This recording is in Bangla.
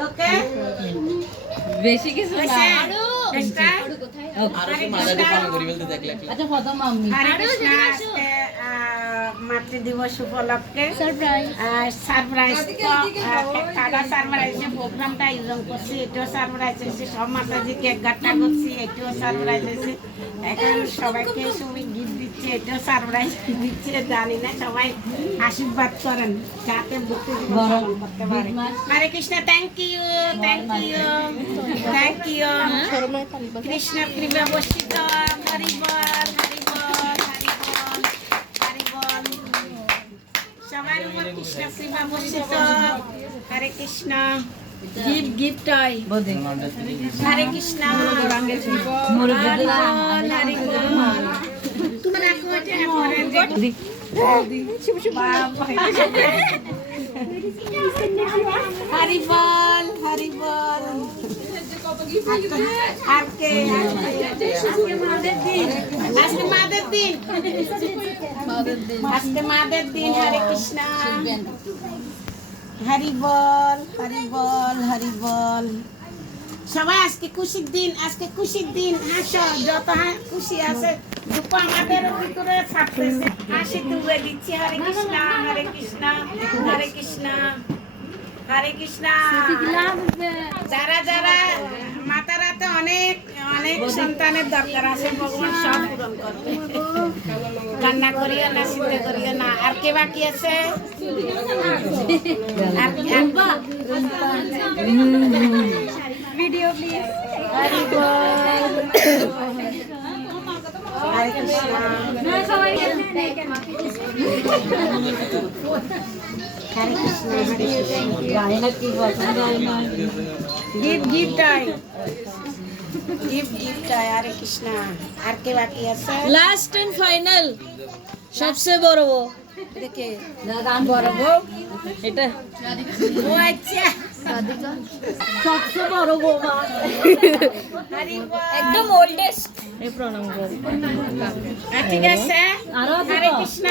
ওকে বেশি কিছু না আচ্ছা প্রথম আমি হরে কৃষ্ণ আজকে মাতৃ দিবস উপলক্ষে সারপ্রাইজ কাটা সারপ্রাইজ প্রোগ্রামটা আয়োজন করছি এটাও সারপ্রাইজ হয়েছে সব মাতাজি কেক কাটা করছি এটাও সারপ্রাইজ হয়েছে এখন সবাইকে সবাই গিফট দিচ্ছে এটাও সারপ্রাইজ দিচ্ছে জানি না সবাই আশীর্বাদ করেন যাতে ভক্তি জীবন পালন করতে পারে Hare Krishna thank you thank you thank you Krishna কৃপা বর্ষিত হরি বল হরি বল হরি বল হরি বল সবার উপর কৃষ্ণ কৃপা বর্ষিত হরে কৃষ্ণ গিফট গিফট হয় হরে কৃষ্ণ হরি বল হরি বল তুমি রাখো এটা হরি বল হরি বল আজকে মাদের দিন আজকে মাদের দিন হরে কৃষ্ণ হরি বল হরি বল হরি বল সবাই আজকে খুশির দিন হাসো যত খুশি আছে দুঃখ আমাদের ভিতরে থাকতেছে হাসি তুলে দিচ্ছি হরে কৃষ্ণ হরে কৃষ্ণ হরে কৃষ্ণ হরে কৃষ্ণ যারা যারা মাতারা তো অনেক অনেক সন্তানের দরকার আছে ভগবান সব পূরণ করবে কান্না করিও না চিন্তা করিও না আর কে বাকি আছে ভিডিও প্লিজ হরি বল হরে কৃষ্ণ হরে কৃষ্ণ গিফট হরে কৃষ্ণ আর কে বাকি আছে লাস্ট এন্ড ফাইনাল সবচেয়ে বড় বউ দেখে বড় বউ এটা ও আচ্ছা সবচেয়ে বড় বউ মা হরি বল একদম ওল্ডেস্ট এই প্রণাম করো ঠিক আছে আরো হরে কৃষ্ণ